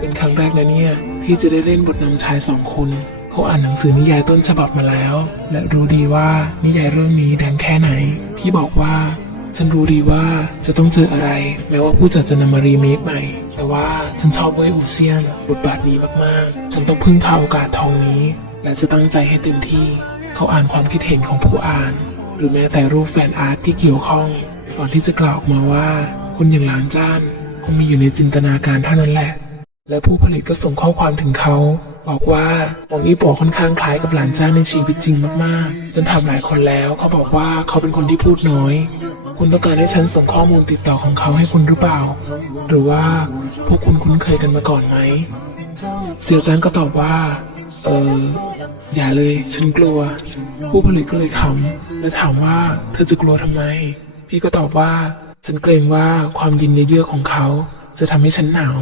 เป็นครั้งแรกนะเนี่ยที่จะได้เล่นบทนำชายสองคนเขาอ่านหนังสือนิยายต้นฉบับมาแล้ว และรู้ดีว่านิยายเรื่องนี้ดังแค่ไหน พี่บอกว่า ฉันรู้ดีว่าจะต้องเจออะไร แม้ว่าผู้จัดจะนำมารีเมคใหม่ แต่ว่าฉันชอบเว่ยอูเซียนบทบาทนี้มากๆ ฉันต้องพึ่งพาโอกาสทองนี้ และจะตั้งใจให้เต็มที่ เขาอ่านความคิดเห็นของผู้อ่าน หรือแม้แต่รูปแฟนอาร์ตที่เกี่ยวข้อง ก่อนที่จะกล่าวออกมาว่าคนอย่างหลานจ้านคงมีอยู่ในจินตนาการเท่านั้นแหละ และผู้ผลิตก็ส่งข้อความถึงเขา บอกว่าหมองอีป๋อค่อนข้างคล้ายกับหลานจ้านในชีวิตจริงมากๆฉันถาหลายคนแล้วเขาบอกว่าเขาเป็นคนที่พูดน้อย คุณต้องการให้ฉันส่งข้อมูลติดต่อของเขาให้คุณหรือเปล่า หรือว่าพวกคุณคุ้นเคยกันมาก่อนไหมเสี่ยวจานก็ตอบว่า เอออย่าเลยฉันกลัว ผู้ผลิตก็เลยขำและถามว่าเธอจะกลัวทำไม พี่ก็ตอบว่า ฉันเกรงว่าความยินเยือกของเขา จะทำให้ฉันหนาว